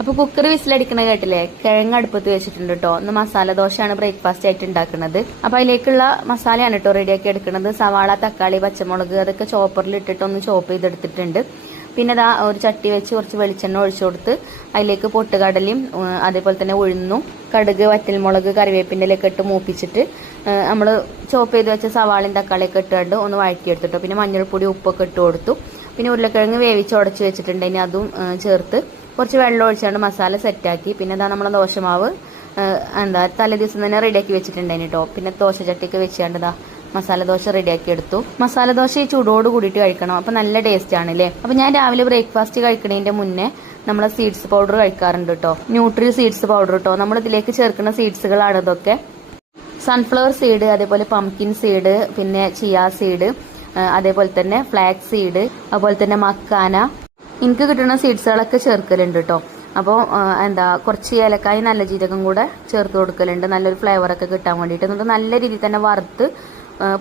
അപ്പോൾ കുക്കർ വിസിലടിക്കണ കേട്ടില്ലേ, കിഴങ്ങ് അടുപ്പത്ത് വെച്ചിട്ടുണ്ട് കേട്ടോ. ഒന്ന് മസാല ദോശയാണ് ബ്രേക്ക്ഫാസ്റ്റ് ആയിട്ട് ഉണ്ടാക്കുന്നത്. അപ്പോൾ അതിലേക്കുള്ള മസാലയാണ് കേട്ടോ റെഡിയാക്കി എടുക്കുന്നത്. സവാള, തക്കാളി, പച്ചമുളക് അതൊക്കെ ചോപ്പറിൽ ഇട്ടിട്ട് ഒന്ന് ചോപ്പ് ചെയ്തെടുത്തിട്ടുണ്ട്. പിന്നെ ഇതാ ഒരു ചട്ടി വെച്ച് കുറച്ച് വെളിച്ചെണ്ണ ഒഴിച്ചു കൊടുത്ത് അതിലേക്ക് പൊട്ടുകടലയും അതേപോലെ തന്നെ ഉഴുന്നും കടുക്, വറ്റൽമുളക്, കറിവേപ്പിൻ്റെ ഇലയൊക്കെ ഇട്ട് മൂപ്പിച്ചിട്ട് നമ്മൾ ചോപ്പ് ചെയ്ത് വെച്ച സവാളയും തക്കാളിയൊക്കെ ഇട്ടുകൊണ്ട് ഒന്ന് വഴറ്റിയെടുത്തിട്ടോ. പിന്നെ മഞ്ഞൾപ്പൊടി, ഉപ്പൊക്കെ ഇട്ട് കൊടുത്തു. പിന്നെ ഉരുളക്കിഴങ്ങ് വേവിച്ച് ഉടച്ച് വെച്ചിട്ടുണ്ട്, ഇനി അതും ചേർത്ത് കുറച്ച് വെള്ളം ഒഴിച്ചാണ്ട് മസാല സെറ്റാക്കി. പിന്നെ ഇതാ നമ്മളെ ദോശമാവ് തലേ ദിവസം തന്നെ റെഡിയാക്കി വെച്ചിട്ടുണ്ടായിന് കേട്ടോ. പിന്നെ ദോശച്ചട്ടിക്ക് വെച്ചാണ്ട് ഇതാ മസാല ദോശ റെഡിയാക്കി എടുത്തു. മസാല ദോശ ഈ ചൂടോട് കൂടിയിട്ട് കഴിക്കണം, അപ്പം നല്ല ടേസ്റ്റ് ആണല്ലേ. അപ്പം ഞാൻ രാവിലെ ബ്രേക്ക്ഫാസ്റ്റ് കഴിക്കുന്നതിൻ്റെ മുന്നേ നമ്മൾ സീഡ്സ് പൗഡർ കഴിക്കാറുണ്ട് കേട്ടോ. ന്യൂട്രി സീഡ്സ് പൗഡർ കേട്ടോ. നമ്മൾ ഇതിലേക്ക് ചേർക്കുന്ന സീഡ്സുകളാണ് ഇതൊക്കെ. സൺഫ്ലവർ സീഡ്, അതേപോലെ പംകിൻ സീഡ്, പിന്നെ ചിയ സീഡ്, അതേപോലെ തന്നെ ഫ്ലാക്സ് സീഡ്, അതുപോലെ തന്നെ മക്കാന. എനിക്ക് കിട്ടുന്ന സീഡ്സുകളൊക്കെ ചേർക്കലുണ്ട് കേട്ടോ. അപ്പോൾ കുറച്ച് ഏലക്കായ, നല്ല ജീരകം കൂടെ ചേർത്ത് കൊടുക്കലുണ്ട്, നല്ലൊരു ഫ്ലേവറൊക്കെ കിട്ടാൻ വേണ്ടിയിട്ട്. എന്നിട്ട് നല്ല രീതിയിൽ തന്നെ വറുത്ത്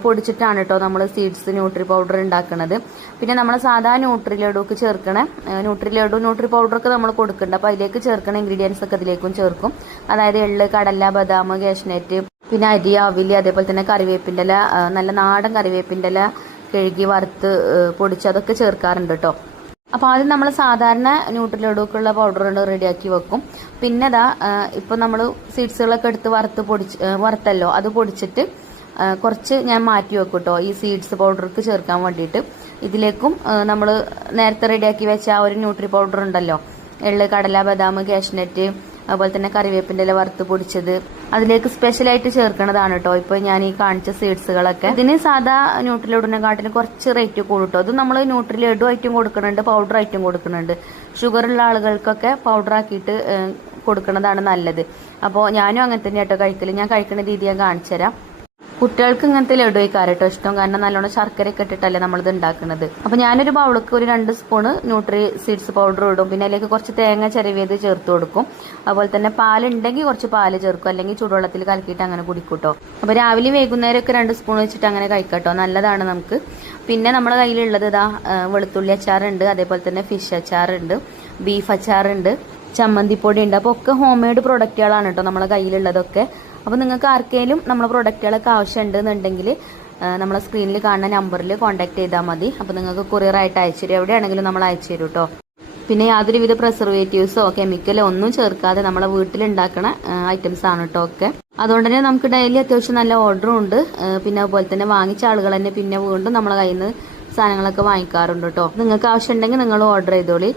പൊടിച്ചിട്ടാണ് കേട്ടോ നമ്മൾ സീഡ്സ് ന്യൂട്രി പൗഡർ ഉണ്ടാക്കുന്നത്. പിന്നെ നമ്മൾ സാധാ ന്യൂട്രി ലഡുക്ക് ചേർക്കണ ന്യൂട്രി ലഡു, ന്യൂട്രി പൗഡറൊക്കെ നമ്മൾ കൊടുക്കുന്നുണ്ട്. അപ്പോൾ അതിലേക്ക് ചേർക്കണ ഇൻഗ്രീഡിയൻസ് ഒക്കെ ഇതിലേക്കും ചേർക്കും. അതായത് എള്ള്, കടല, ബദാം, കാഷ്നട്ട്, പിന്നെ അരി, അവില്, അതേപോലെ തന്നെ കറിവേപ്പിൻ്റെ ഇല, നല്ല നാടൻ കറിവേപ്പിൻ്റെ ഇല കഴുകി വറുത്ത് പൊടിച്ച് അതൊക്കെ ചേർക്കാറുണ്ട് കേട്ടോ. അപ്പോൾ ആദ്യം നമ്മൾ സാധാരണ ന്യൂട്രി ലഡുക്കുള്ള പൗഡർ റെഡിയാക്കി വെക്കും. പിന്നെ അതാ ഇപ്പോൾ നമ്മൾ സീഡ്സുകളൊക്കെ എടുത്ത് വറുത്തല്ലോ, അത് പൊടിച്ചിട്ട് കുറച്ച് ഞാൻ മാറ്റി വെക്കും കേട്ടോ ഈ സീഡ്സ് പൗഡർക്ക് ചേർക്കാൻ വേണ്ടിയിട്ട്. ഇതിലേക്കും നമ്മൾ നേരത്തെ റെഡിയാക്കി വെച്ച ആ ഒരു ന്യൂട്രി പൗഡർ ഉണ്ടല്ലോ, എള്ള്, കടല, ബദാം, കാഷ്നട്ട്, അതുപോലെ തന്നെ കറിവേപ്പിൻ്റെ ഇല വറുത്ത് പൊടിച്ചത്, അതിലേക്ക് സ്പെഷ്യലായിട്ട് ചേർക്കണതാണ് കേട്ടോ ഇപ്പോൾ ഞാൻ ഈ കാണിച്ച സീഡ്സുകളൊക്കെ. ഇതിന് സാധാ ന്യൂട്രി ലഡുവിനെക്കാട്ടിന് കുറച്ച് റേറ്റ് കൂടും കേട്ടോ. ഇത് നമ്മൾ ന്യൂട്രി ലഡു ആയിട്ടും കൊടുക്കുന്നുണ്ട്, പൗഡർ ആയിട്ടും കൊടുക്കുന്നുണ്ട്. ഷുഗറുള്ള ആളുകൾക്കൊക്കെ പൗഡർ ആക്കിയിട്ട് കൊടുക്കുന്നതാണ് നല്ലത്. അപ്പോൾ ഞാനും അങ്ങനെ തന്നെ കേട്ടോ കഴിക്കല്. ഞാൻ കഴിക്കുന്ന രീതി ഞാൻ കാണിച്ചു തരാം. കുട്ടികൾക്ക് ഇങ്ങനത്തെ ലഡു കഴിക്കാറ് കേട്ടോ ഇഷ്ടം, കാരണം നല്ലോണം ശർക്കരയൊക്കെ ഇട്ടിട്ടല്ലേ നമ്മളിത് ഉണ്ടാക്കുന്നത്. അപ്പോൾ ഞാനൊരു ബൗൾക്ക് ഒരു 2 സ്പൂണ് ന്യൂട്രി സീഡ്സ് പൗഡർ ഇടും. പിന്നെ അതിലേക്ക് കുറച്ച് തേങ്ങ ചിരവിയത് ചേർത്ത് കൊടുക്കും. അതുപോലെ തന്നെ പാലുണ്ടെങ്കിൽ കുറച്ച് പാല് ചേർക്കും, അല്ലെങ്കിൽ ചൂടുവെള്ളത്തിൽ കലക്കിയിട്ട് അങ്ങനെ കുടിക്കും കേട്ടോ. അപ്പോൾ രാവിലെ വൈകുന്നേരമൊക്കെ 2 സ്പൂൺ വെച്ചിട്ട് അങ്ങനെ കഴിക്കാട്ടോ, നല്ലതാണ് നമുക്ക്. പിന്നെ നമ്മുടെ കയ്യിലുള്ളത് ഇതാ വെളുത്തുള്ളി അച്ചാറുണ്ട്, അതേപോലെ തന്നെ ഫിഷ് അച്ചാറുണ്ട്, ബീഫ് അച്ചാറുണ്ട്, ചമ്മന്തിപ്പൊടി ഉണ്ട്. അപ്പോൾ ഒക്കെ ഹോം മെയ്ഡ് പ്രൊഡക്റ്റുകളാണ് കേട്ടോ നമ്മളെ കയ്യിലുള്ളതൊക്കെ. അപ്പോൾ നിങ്ങൾക്ക് ആർക്കെങ്കിലും നമ്മളെ പ്രൊഡക്റ്റുകളൊക്കെ ആവശ്യമുണ്ടെന്നുണ്ടെങ്കിൽ നമ്മളെ സ്ക്രീനിൽ കാണുന്ന നമ്പറിൽ കോൺടാക്ട് ചെയ്താൽ മതി. അപ്പോൾ നിങ്ങൾക്ക് കൊറിയറായിട്ട് അയച്ചു തരും, എവിടെയാണെങ്കിലും നമ്മൾ അയച്ചു തരും കേട്ടോ. പിന്നെ യാതൊരുവിധ പ്രിസർവേറ്റീവ്സോ കെമിക്കലോ ഒന്നും ചേർക്കാതെ നമ്മളെ വീട്ടിലുണ്ടാക്കുന്ന ഐറ്റംസ് ആണ് കേട്ടോ ഒക്കെ. അതുകൊണ്ട് തന്നെ നമുക്ക് ഡെയിലി അത്യാവശ്യം നല്ല ഓർഡറും ഉണ്ട്. പിന്നെ അതുപോലെ തന്നെ വാങ്ങിച്ച ആളുകൾ തന്നെ പിന്നെ വീണ്ടും നമ്മളെ കയ്യിൽ നിന്ന് സാധനങ്ങളൊക്കെ വാങ്ങിക്കാറുണ്ട് കേട്ടോ. നിങ്ങൾക്ക് ആവശ്യമുണ്ടെങ്കിൽ നിങ്ങൾ ഓർഡർ ചെയ്തോളി.